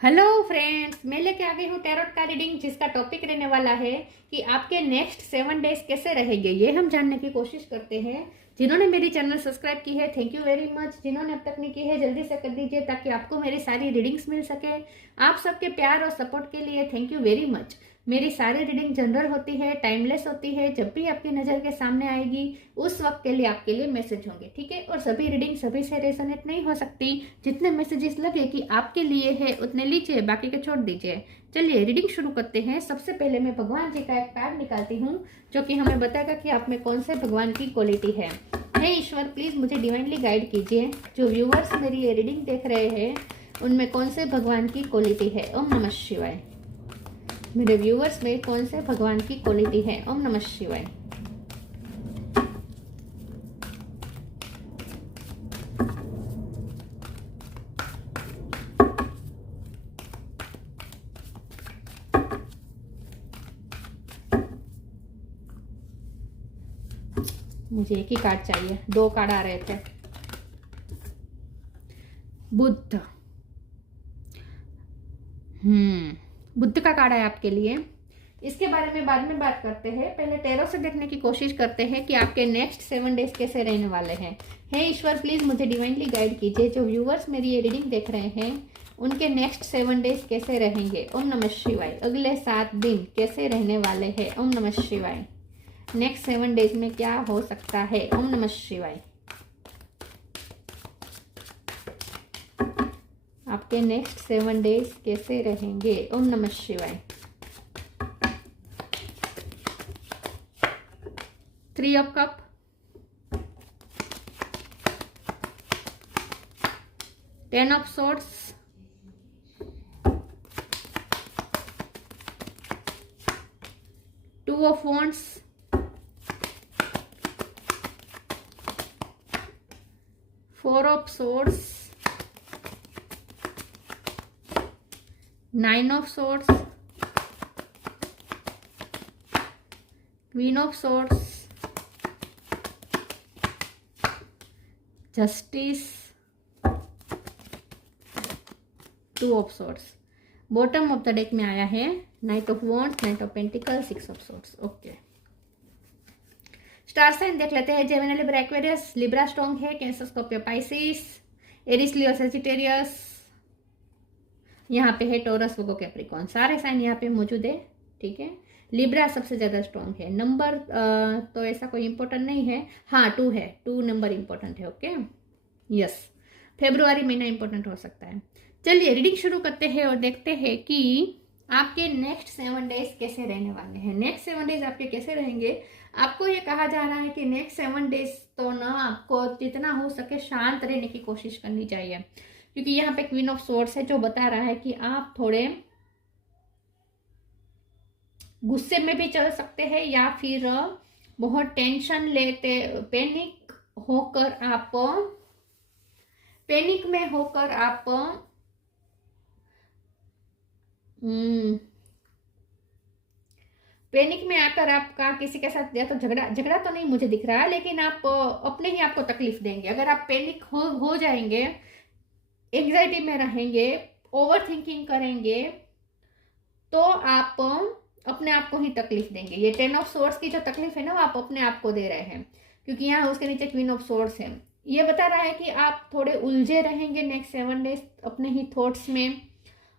Hello friends, मैं लेके आ गई हूँ टैरोट का रीडिंग, जिसका टॉपिक रहने वाला है कि आपके नेक्स्ट 7 डेज कैसे रहेंगे। ये हम जानने की कोशिश करते हैं। जिन्होंने मेरी चैनल सब्सक्राइब की है, थैंक यू वेरी मच। जिन्होंने अब तक नहीं की है, जल्दी से कर दीजिए ताकि आपको मेरी सारी रीडिंग्स मिल सके। आप सबके प्यार और सपोर्ट के लिए थैंक यू वेरी मच। मेरी सारी रीडिंग जनरल होती है, टाइमलेस होती है। जब भी आपकी नज़र के सामने आएगी उस वक्त के लिए आपके लिए मैसेज होंगे, ठीक है। और सभी रीडिंग सभी से रेजोनेट नहीं हो सकती। जितने मैसेजेस लगे कि आपके लिए है उतने लीजिए, बाकी के छोड़ दीजिए। चलिए रीडिंग शुरू करते हैं। सबसे पहले मैं भगवान जी का एक कार्ड निकालती हूँ जो कि हमें बताएगा कि आप में कौन से भगवान की क्वालिटी है। हे ईश्वर, प्लीज मुझे डिवाइनली गाइड कीजिए। जो व्यूअर्स मेरी ये रीडिंग देख रहे हैं उनमें कौन से भगवान की क्वालिटी है। ओम नमः शिवाय। मेरे व्यूअर्स में कौन से भगवान की क्वालिटी है। ओम नमः शिवाय। मुझे एक ही कार्ड चाहिए, 2 कार्ड आ रहे थे। बुद्ध। बुद्ध का कार्ड है आपके लिए। इसके बारे में बाद में बात करते हैं। पहले टैरो से देखने की कोशिश करते हैं कि आपके नेक्स्ट 7 डेज कैसे रहने वाले हैं। हे ईश्वर, प्लीज मुझे डिवाइनली गाइड कीजिए। जो व्यूअर्स मेरी ये रीडिंग देख रहे हैं उनके नेक्स्ट 7 डेज कैसे रहेंगे। ओम नमः शिवाय। अगले 7 दिन कैसे रहने वाले हैं। ओम नमः शिवाय। नेक्स्ट 7 डेज में क्या हो सकता है। ओम नमः शिवाय। आपके नेक्स्ट 7 डेज कैसे रहेंगे। ओम नमः शिवाय। 3 of cup, ten of swords, two of wands, four of swords, 9 of swords, queen of swords, justice, 2 of swords. Bottom of the deck में आया है knight of wands, knight of pentacle, 6 of swords. Okay, star sign देख लेते हैं। Gemini, Libra, Aquarius, Libra strong है, Cancer, Scorpio, Pisces, Aries, Leo, Sagittarius. यहाँ पे है टॉरस, वर्गो, कैप्रिकॉर्न। सारे साइन यहाँ पे मौजूद है, ठीक है। लिब्रा सबसे ज्यादा स्ट्रॉन्ग है। नंबर तो ऐसा कोई इंपॉर्टेंट नहीं है। हाँ, 2 है, 2 नंबर इंपॉर्टेंट है। ओके, यस, फेब्रुआरी महीना इंपॉर्टेंट हो सकता है। चलिए रीडिंग शुरू करते हैं और देखते हैं कि आपके नेक्स्ट 7 डेज कैसे रहने वाले हैं। नेक्स्ट 7 डेज आपके कैसे रहेंगे। आपको ये कहा जा रहा है कि नेक्स्ट 7 डेज तो ना आपको जितना हो सके शांत रहने की कोशिश करनी चाहिए, क्योंकि यहाँ पे क्वीन ऑफ सोर्ड्स है जो बता रहा है कि आप थोड़े गुस्से में भी चल सकते हैं या फिर बहुत टेंशन लेते, पैनिक में होकर आप पैनिक में आकर आपका किसी के साथ या तो झगड़ा तो नहीं मुझे दिख रहा है, लेकिन आप अपने ही आपको तकलीफ देंगे। अगर आप पैनिक हो जाएंगे, एंग्जाइटी में रहेंगे, ओवर थिंकिंग करेंगे, तो आप अपने आप को ही तकलीफ देंगे। ये 10 ऑफ सोर्ड्स की जो तकलीफ है ना, वो आप अपने आप को दे रहे हैं, क्योंकि यहाँ उसके नीचे क्वीन ऑफ सोर्ड्स है। ये बता रहा है कि आप थोड़े उलझे रहेंगे नेक्स्ट 7 डेज।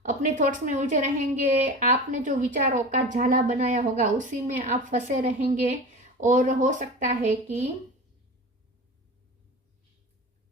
अपने थॉट्स में उलझे रहेंगे। आपने जो विचारों का झाला बनाया होगा उसी में आप फंसे रहेंगे। और हो सकता है कि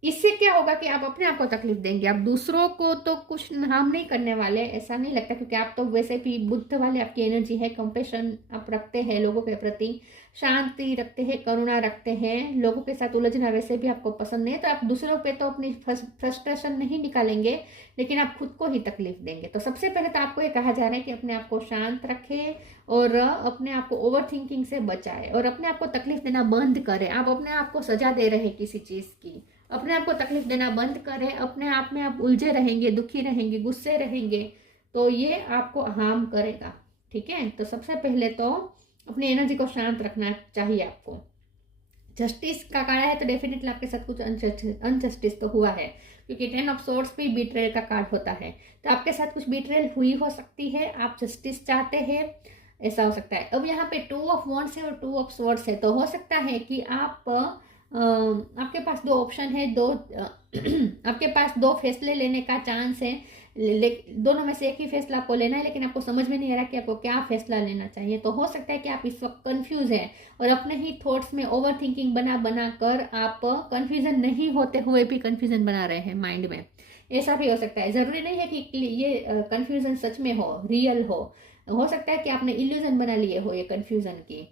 इससे क्या होगा कि आप अपने आप को तकलीफ देंगे। आप दूसरों को तो कुछ हार्म नहीं करने वाले, ऐसा नहीं लगता, क्योंकि आप तो वैसे भी बुद्ध वाले आपकी एनर्जी है। कंपेशन आप रखते हैं लोगों के प्रति, शांति रखते हैं, करुणा रखते हैं। लोगों के साथ उलझना वैसे भी आपको पसंद नहीं है, तो आप दूसरों पे तो अपनी फ्रस्ट्रेशन नहीं निकालेंगे, लेकिन आप खुद को ही तकलीफ देंगे। तो सबसे पहले तो आपको ये कहा जा रहा है कि अपने आप को शांत रखें और अपने आप को ओवर थिंकिंग से बचाए और अपने आप को तकलीफ देना बंद करें। आप अपने आप को सजा दे रहे हैं किसी चीज की, अपने आप को तकलीफ देना बंद करें। अपने आप में आप उलझे रहेंगे, दुखी रहेंगे, गुस्से रहेंगे, तो ये आपको हार्म करेगा, ठीक है। तो सबसे पहले तो अपनी एनर्जी को शांत रखना चाहिए आपको। जस्टिस का कार्ड है तो डेफिनेटली आपके साथ कुछ अनजस्टिस तो हुआ है, क्योंकि 10 ऑफ सोर्ड्स भी बीट्रेयल का कार्ड होता है। तो आपके साथ कुछ बीट्रेयल हुई हो सकती है, आप जस्टिस चाहते हैं, ऐसा हो सकता है। अब यहाँ पे 2 ऑफ वॉन्ड्स है और 2 ऑफ सोर्ड्स है, तो हो सकता है कि आप आपके पास 2 ऑप्शन है, आपके पास 2 फैसले लेने का चांस है, दोनों में से एक ही फैसला आपको लेना है, लेकिन आपको समझ में नहीं आ रहा कि आपको क्या फैसला लेना चाहिए। तो हो सकता है कि आप इस वक्त कंफ्यूज हैं और अपने ही थॉट्स में ओवर थिंकिंग बना कर आप कंफ्यूजन नहीं होते हुए भी कंफ्यूजन बना रहे हैं माइंड में, ऐसा भी हो सकता है। जरूरी नहीं है कि ये कंफ्यूजन सच में हो, रियल हो सकता है कि आपने इल्यूजन बना लिए हो ये कंफ्यूजन की।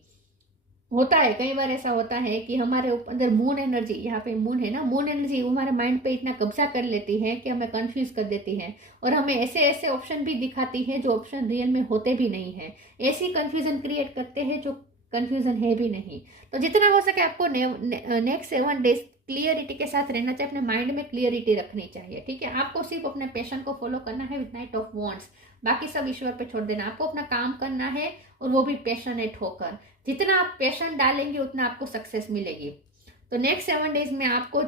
होता है कई बार ऐसा होता है कि हमारे अंदर मून एनर्जी, यहाँ पे मून है ना, मून एनर्जी हमारे माइंड पे इतना कब्जा कर लेती है कि हमें कंफ्यूज कर देती है और हमें ऐसे ऐसे ऑप्शन भी दिखाती है जो ऑप्शन रियल में होते भी नहीं है। ऐसी कंफ्यूजन क्रिएट करते हैं जो कंफ्यूजन है भी नहीं। तो जितना हो सके आपको नेक्स्ट 7 डेज क्लियरिटी के साथ रहना चाहिए, अपने माइंड में क्लियरिटी रखनी चाहिए, ठीक है। आपको सिर्फ अपने पैशन को फॉलो करना है विद नाइट ऑफ वॉन्ड्स, बाकी सब ईश्वर पे छोड़ देना। आपको अपना काम करना है और वो भी पैशनेट होकर। जितना आप पैशन डालेंगे उतना आपको सक्सेस मिलेगी। तो नेक्स्ट 7 डेज में आपको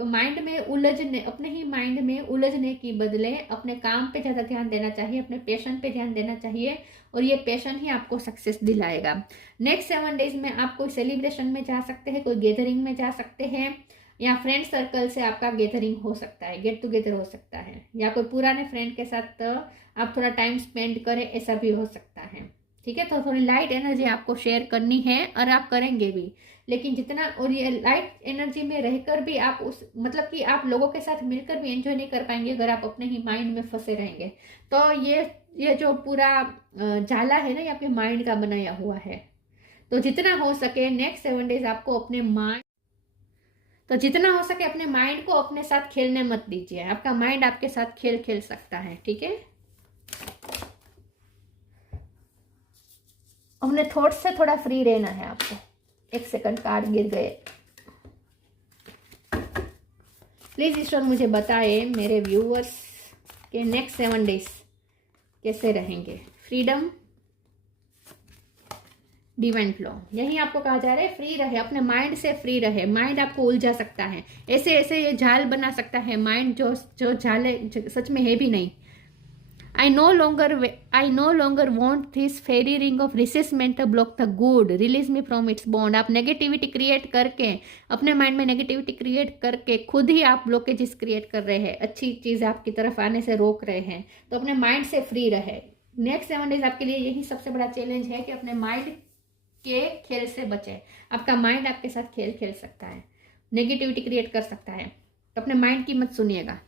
माइंड में उलझने, अपने ही माइंड में उलझने की बदले अपने काम पे ज़्यादा ध्यान देना चाहिए, अपने पैशन पे ध्यान देना चाहिए और ये पैशन ही आपको सक्सेस दिलाएगा। नेक्स्ट 7 डेज में आप कोई सेलिब्रेशन में जा सकते हैं, कोई गैदरिंग में जा सकते हैं, या फ्रेंड सर्कल से आपका गैदरिंग हो सकता है, गेट टुगेदर हो सकता है, या कोई पुराने फ्रेंड के साथ आप थोड़ा टाइम स्पेंड करें, ऐसा भी हो सकता है, ठीक है। तो थोड़ी लाइट एनर्जी आपको शेयर करनी है और आप करेंगे भी, लेकिन जितना, और ये लाइट एनर्जी में रहकर भी आप उस मतलब कि आप लोगों के साथ मिलकर भी एंजॉय नहीं कर पाएंगे अगर आप अपने ही माइंड में फंसे रहेंगे। तो ये जो पूरा जाला है ना, ये आपके माइंड का बनाया हुआ है। तो जितना हो सके नेक्स्ट 7 डेज आपको अपने जितना हो सके अपने माइंड को अपने साथ खेलने मत दीजिए। आपका माइंड आपके साथ खेल सकता है, ठीक है। अपने थॉट्स से थोड़ा फ्री रहना है आपको। 1 सेकंड, कार्ड गिर गए। प्लीज ईश्वर मुझे बताए मेरे व्यूअर्स के नेक्स्ट 7 डेज कैसे रहेंगे। फ्रीडम, डिवाइन फ्लो, यही आपको कहा जा रहा है, फ्री रहे, अपने माइंड से फ्री रहे। माइंड आपको उलझा सकता है, ऐसे ऐसे ये जाल बना सकता है माइंड, जो जाले सच में है भी नहीं। I no longer want this fairy ring of resentment to block the good. Release me from its bond. आप नेगेटिविटी क्रिएट करके, अपने माइंड में नेगेटिविटी क्रिएट करके खुद ही आप ब्लॉकेजेस क्रिएट कर रहे हैं, अच्छी चीज़ आपकी तरफ आने से रोक रहे हैं। तो अपने माइंड से फ्री रहे। नेक्स्ट 7 डेज आपके लिए यही सबसे बड़ा चैलेंज है कि अपने माइंड के खेल से बचे। आपका माइंड आपके साथ खेल सकता है, नेगेटिविटी क्रिएट कर सकता है, तो अपने माइंड की मत सुनिएगा,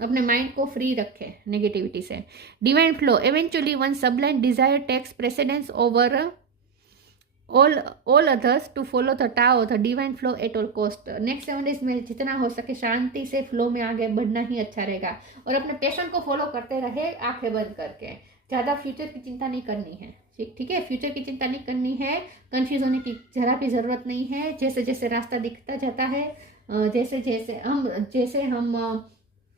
अपने माइंड को फ्री रखें नेगेटिविटी से। Divine flow, eventually one sublime desire takes precedence over all others to follow the Tao the divine flow at all cost. Next 7 days में जितना हो सके शांति से फ्लो में आगे बढ़ना ही अच्छा रहेगा और अपने पैशन को फॉलो करते रहे आंखें बंद करके। ज़्यादा फ्यूचर की चिंता नहीं करनी है, ठीक है। फ्यूचर की चिंता नहीं करनी है, कंफ्यूज होने की जरा भी ज़रूरत नहीं है। जैसे जैसे रास्ता दिखता जाता है, जैसे हम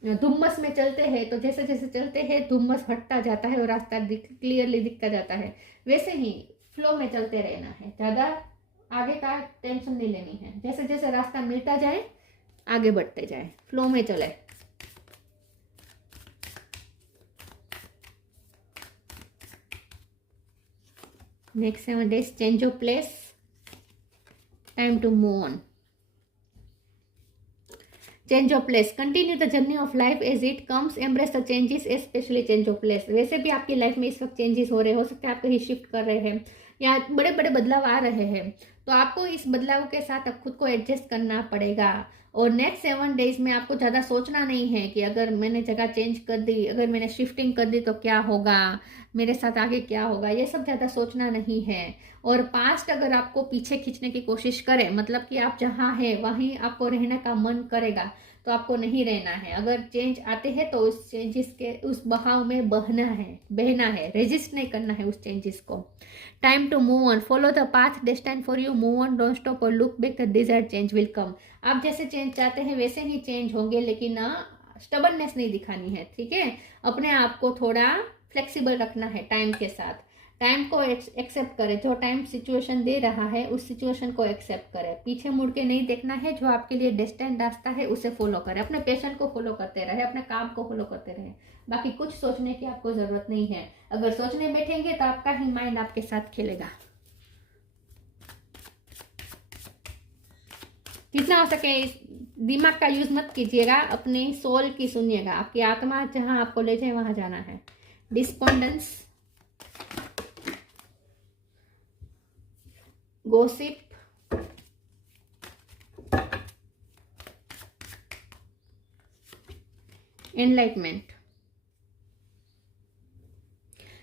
धुम्मस में चलते हैं, तो जैसे जैसे चलते हैं धुम्मस हटता जाता है और रास्ता क्लियरली दिखता जाता है। वैसे ही फ्लो में चलते रहना है, ज़्यादा आगे का टेंशन नहीं लेनी है। जैसे जैसे रास्ता मिलता जाए आगे बढ़ते जाए, फ्लो में चले। Next 7 days change of place, time to move on. Change of place, continue the journey of life as it comes, embrace the changes specially change of place. वैसे भी आपकी लाइफ में इस वक्त चेंजेस हो रहे, हो सकता है आप कहीं शिफ्ट कर रहे हैं या बड़े बड़े बदलाव आ रहे हैं, तो आपको इस बदलाव के साथ अब खुद को एडजस्ट करना पड़ेगा। और नेक्स्ट 7 डेज में आपको ज़्यादा सोचना नहीं है कि अगर मैंने जगह चेंज कर दी, अगर मैंने शिफ्टिंग कर दी तो क्या होगा, मेरे साथ आगे क्या होगा, ये सब ज़्यादा सोचना नहीं है। और पास्ट अगर आपको पीछे खींचने की कोशिश करे, मतलब कि आप जहाँ हैं वहीं आपको रहने का मन करेगा, तो आपको नहीं रहना है। अगर चेंज आते हैं तो उस चेंजेस के उस बहाव में बहना है, रेजिस्ट नहीं करना है उस चेंजेस को। Time to move on, follow the path destined for you, move on, don't stop और look back, the desired change will come. आप जैसे चेंज चाहते हैं वैसे ही चेंज होंगे, लेकिन स्टबर्ननेस नहीं दिखानी है, ठीक है। अपने आप को थोड़ा फ्लेक्सिबल रखना है टाइम के साथ। टाइम को एक्सेप्ट करें, जो टाइम सिचुएशन दे रहा है उस सिचुएशन को एक्सेप्ट करें, पीछे मुड़ के नहीं देखना है, जो आपके लिए डेस्टिनेड रास्ता है उसे फॉलो करें, अपने पैशन को फॉलो करते रहे, अपने काम को फॉलो करते रहे, बाकी कुछ सोचने की आपको जरूरत नहीं है। अगर सोचने बैठेंगे तो आपका ही माइंड आपके साथ खेलेगा। जितना हो सके दिमाग का यूज मत कीजिएगा, अपने सोल की सुनिएगा, आपकी आत्मा जहां आपको ले जाए वहां जाना है। Despondence, gossip, enlightenment.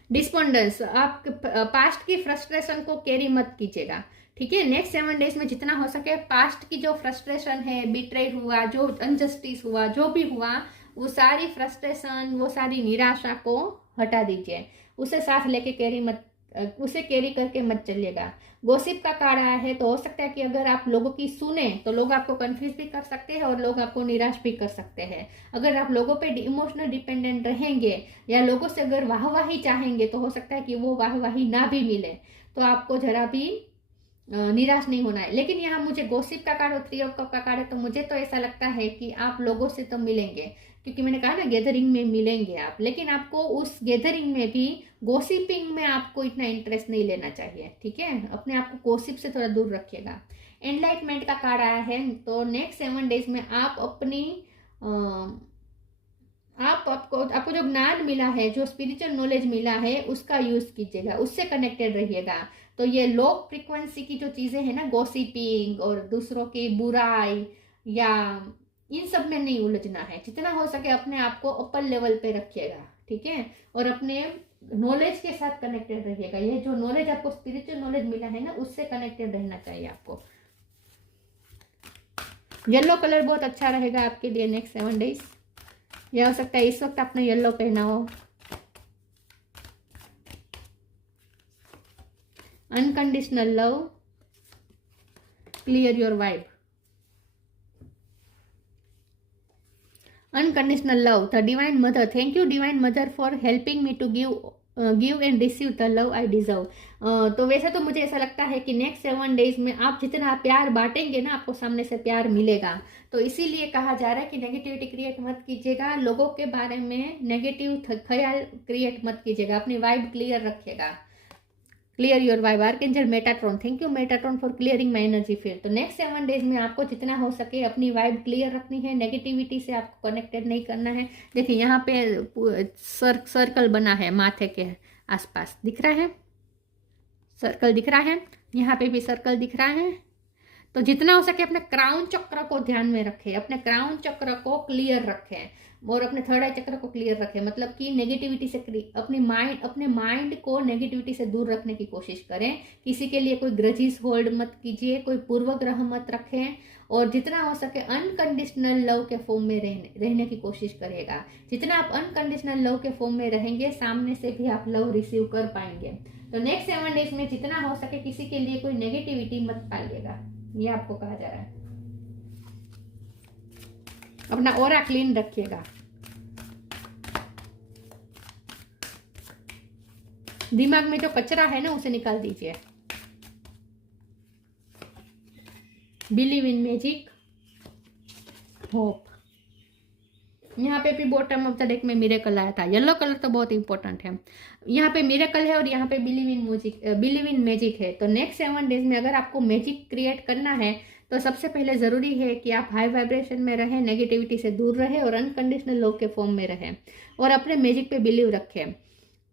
डिस्पोंडेंस, आप पास्ट की फ्रस्ट्रेशन को कैरी मत कीजिएगा, ठीक है। नेक्स्ट 7 डेज में जितना हो सके पास्ट की जो फ्रस्ट्रेशन है, बिट्रेड हुआ, जो अनजस्टिस हुआ, जो भी हुआ, वो सारी फ्रस्ट्रेशन, वो सारी निराशा को हटा दीजिए, उसे साथ लेके उसे कैरी करके मत चलिएगा। गॉसिप का कार्ड आया है, तो हो सकता है कि अगर आप लोगों की सुने तो लोग आपको कंफ्यूज भी कर सकते हैं और लोग आपको निराश भी कर सकते हैं। अगर आप लोगों पे इमोशनल डिपेंडेंट रहेंगे या लोगों से अगर वाहवाही चाहेंगे तो हो सकता है कि वो वाहवाही ना भी मिले, तो आपको जरा भी निराश नहीं होना है। लेकिन यहाँ मुझे गॉसिप का कार्ड और 3 ऑफ कप का कार्ड है, तो मुझे तो ऐसा लगता है कि आप लोगों से तो मिलेंगे, क्योंकि मैंने कहा ना गैदरिंग में मिलेंगे आप, लेकिन आपको उस गैदरिंग में भी गॉसिपिंग में आपको इतना इंटरेस्ट नहीं लेना चाहिए, ठीक है। अपने आप को गॉसिप से थोड़ा दूर रखिएगा। एनलाइटमेंट का कार्ड आया है, तो नेक्स्ट 7 डेज में आप अपनी आपको जो ज्ञान मिला है, जो स्पिरिचुअल नॉलेज मिला है, उसका यूज कीजिएगा, उससे कनेक्टेड रहिएगा। तो ये लो फ्रीक्वेंसी की जो चीजें हैं ना, गॉसिपिंग और दूसरों की बुराई या इन सब में नहीं उलझना है। जितना हो सके अपने आप को अपर लेवल पे रखिएगा, ठीक है, और अपने नॉलेज के साथ कनेक्टेड रहिएगा। ये जो नॉलेज आपको स्पिरिचुअल नॉलेज मिला है ना, उससे कनेक्टेड रहना चाहिए आपको। येलो कलर बहुत अच्छा रहेगा आपके लिए नेक्स्ट 7 डेज। यह हो सकता है इस वक्त आपने येलो पहना हो। Unconditional love, clear your vibe. Unconditional love, the divine mother, thank you divine mother for helping me to give and receive the love I deserve. तो वैसे तो मुझे ऐसा लगता है कि नेक्स्ट 7 डेज में आप जितना प्यार बांटेंगे ना, आपको सामने से प्यार मिलेगा। तो इसीलिए कहा जा रहा है कि नेगेटिविटी क्रिएट मत कीजिएगा, लोगों के बारे में नेगेटिव ख्याल क्रिएट मत कीजिएगा, अपनी वाइब क्लियर रखिएगा। Clear your vibe. Archangel Metatron, thank you Metatron for clearing my energy field. तो नेक्स्ट 7 डेज में आपको जितना हो सके अपनी वाइब क्लियर रखनी है, नेगेटिविटी से आपको कनेक्टेड नहीं करना है। देखिए यहाँ पे सर्कल बना है माथे के आसपास, दिख रहा है सर्कल, दिख रहा है, यहाँ पे भी सर्कल दिख रहा है। तो जितना हो सके अपने क्राउन चक्र को ध्यान में रखें, अपने क्राउन चक्र को क्लियर रखें और अपने थर्ड आई चक्र को क्लियर रखें। मतलब कि नेगेटिविटी से अपने माइंड को नेगेटिविटी से दूर रखने की कोशिश करें। किसी के लिए कोई ग्रजिस होल्ड मत कीजिए, कोई पूर्वग्रह मत रखें और जितना हो सके अनकंडीशनल लव के फॉर्म में रहने की कोशिश करिएगा। जितना आप अनकंडीशनल लव के फॉर्म में रहेंगे, सामने से भी आप लव रिसीव कर पाएंगे। तो नेक्स्ट 7 डेज में जितना हो सके किसी के लिए कोई नेगेटिविटी मत पालिएगा, ये आपको कहा जा रहा है। अपना ऑरा क्लीन रखिएगा। दिमाग में जो कचरा है ना, उसे निकाल दीजिए। Believe in magic, hope. यहाँ पे भी बॉटम ऑफ द डेक में मिरेकल आया था। येलो कलर तो बहुत इंपॉर्टेंट है। यहाँ पे मिरेकल है और यहाँ पे बिलीव इन मैजिक है। तो नेक्स्ट 7 डेज में अगर आपको मैजिक क्रिएट करना है तो सबसे पहले जरूरी है कि आप हाई वाइब्रेशन में रहें, नेगेटिविटी से दूर रहें और अनकंडीशनल लव के फॉर्म में रहें और अपने मैजिक पे बिलीव रखें।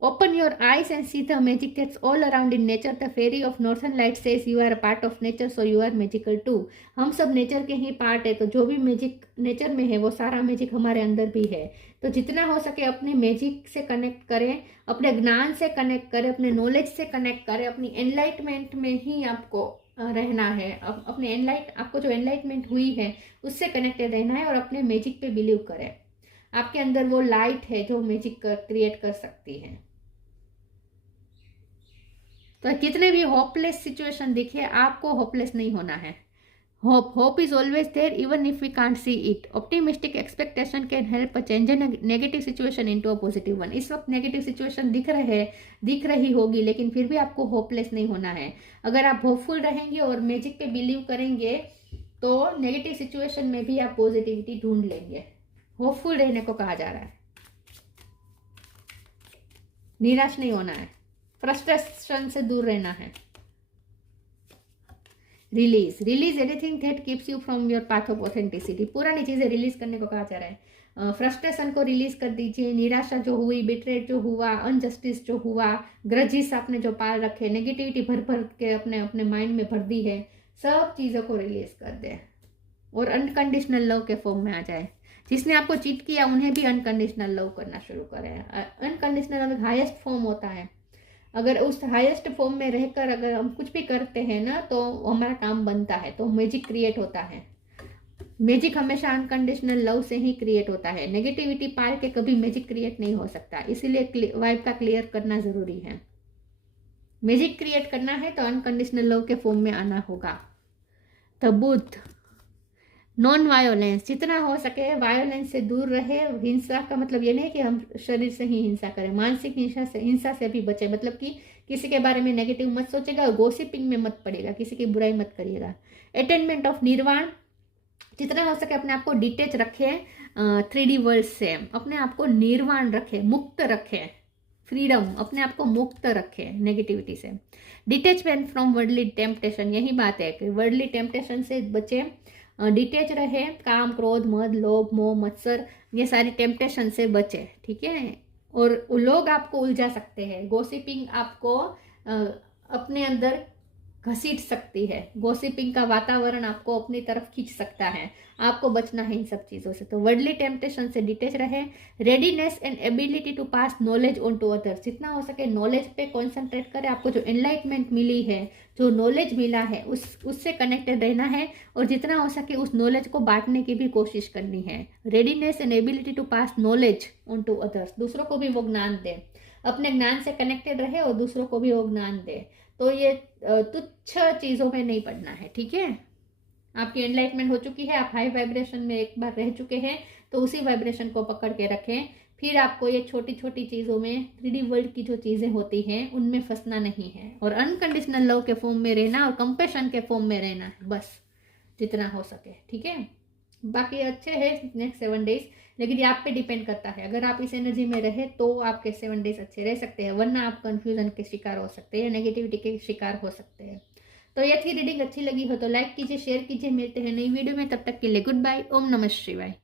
Open your eyes and see the magic that's all around in nature. The fairy of northern light says you are a part of nature, so you are magical too. हम सब nature के ही part है, तो जो भी magic nature में है वो सारा मैजिक हमारे अंदर भी है। तो जितना हो सके अपने मैजिक से कनेक्ट करें, अपने ज्ञान से कनेक्ट करें, अपने नॉलेज से कनेक्ट करें। अपनी एनलाइटमेंट में ही आपको रहना है। आपको जो एनलाइटमेंट हुई है उससे कनेक्टेड रहना है और अपने मैजिक पे बिलीव करें। आपके अंदर वो लाइट है जो मैजिक क्रिएट कर सकती है। तो कितने भी होपलेस सिचुएशन दिखे, आपको होपलेस नहीं होना है। Hope is always there even if we can't see it. Optimistic expectation can help change a negative situation into a positive one. इस वक्त नेगेटिव सिचुएशन दिख रही होगी, लेकिन फिर भी आपको होपलेस नहीं होना है. अगर आप होपफुल रहेंगे और मैजिक पे बिलीव करेंगे तो नेगेटिव सिचुएशन में भी आप पॉजिटिविटी ढूंढ लेंगे. होपफुल रहने को कहा जा रहा है, निराश नहीं होना है, फ्रस्ट्रेशन से दूर रहना है. Release anything that keeps you from your path of authenticity. पुरानी चीजें रिलीज करने को कहा जा रहा है. फ्रस्ट्रेशन को रिलीज कर दीजिए. निराशा जो हुई, बिट्रेड जो हुआ, अनजस्टिस जो हुआ, ग्रजिस आपने जो पाल रखे, नेगेटिविटी भर भर के अपने अपने माइंड में भर दी है, सब चीजों को रिलीज कर दे और अनकंडीशनल लव के फॉर्म में आ जाए. जिसने आपको चीट किया उन्हें भी अनकंडीशनल लव करना शुरू करें. अनकंडीशनल लव हाईएस्ट फॉर्म होता है. अगर उस हाईएस्ट फॉर्म में रहकर अगर हम कुछ भी करते हैं ना तो हमारा काम बनता है, तो मैजिक क्रिएट होता है. मैजिक हमेशा अनकंडीशनल लव से ही क्रिएट होता है. नेगेटिविटी पार के कभी मैजिक क्रिएट नहीं हो सकता. इसीलिए वाइब का क्लियर करना जरूरी है. मैजिक क्रिएट करना है तो अनकंडीशनल लव के फॉर्म में आना होगा. The Buddha, non violence. जितना हो सके वायोलेंस से दूर रहे. हिंसा का मतलब ये नहीं कि हम शरीर से ही हिंसा करें, मानसिक हिंसा से भी बचे. मतलब कि किसी के बारे में नेगेटिव मत सोचेगा और गॉसिपिंग में मत पड़ेगा, किसी की बुराई मत करिएगा. अटेनमेंट ऑफ निर्वाण. जितना हो सके अपने आप को डिटेच रखे 3D वर्ल्ड से. अपने आप को निर्वाण रखे, मुक्त रखे, फ्रीडम, अपने आप को मुक्त रखे नेगेटिविटी से. Detachment from worldly temptation. यही बात है कि वर्ल्डली टेम्पटेशन से बचे, डिटेच रहे. काम, क्रोध, मद, लोभ, मोह, मत्सर, ये सारी टेम्पटेशन से बचे. ठीक है. और लोग आपको उलझा सकते हैं. गॉसिपिंग आपको अपने अंदर घसीट सकती है. गॉसिपिंग का वातावरण आपको अपनी तरफ खींच सकता है. आपको बचना है इन सब चीज़ों से. तो वर्ल्डली टेम्पटेशन से डिटेच रहे. Readiness and ability to pass knowledge on to others. जितना हो सके नॉलेज पे कॉन्सेंट्रेट करें. आपको जो एनलाइटमेंट मिली है, जो नॉलेज मिला है, उससे कनेक्टेड रहना है और जितना हो सके उस नॉलेज को बांटने की भी कोशिश करनी है. Readiness and ability to pass knowledge on to others. दूसरों को भी वो ज्ञान दे. अपने ज्ञान से कनेक्टेड रहे और दूसरों को भी वो ज्ञान दे. तो ये तुच्छ चीज़ों में नहीं पड़ना है. ठीक है. आपकी एनलाइटमेंट हो चुकी है, आप हाई वाइब्रेशन में एक बार रह चुके हैं, तो उसी वाइब्रेशन को पकड़ के रखें. फिर आपको ये छोटी छोटी चीज़ों में 3D वर्ल्ड की जो चीज़ें होती हैं उनमें फंसना नहीं है और अनकंडीशनल लव के फॉर्म में रहना और कंपैशन के फॉर्म में रहना है बस, जितना हो सके. ठीक है. बाकी अच्छे है नेक्स्ट 7 डेज, लेकिन ये आप पे डिपेंड करता है. अगर आप इस एनर्जी में रहे तो आपके 7 डेज अच्छे रह सकते हैं, वरना आप कंफ्यूजन के शिकार हो सकते हैं, नेगेटिविटी के शिकार हो सकते हैं. तो ये थी रीडिंग. अच्छी लगी हो तो लाइक कीजिए, शेयर कीजिए. मिलते हैं नई वीडियो में. तब तक के लिए गुड बाय. ओम नमः शिवाय.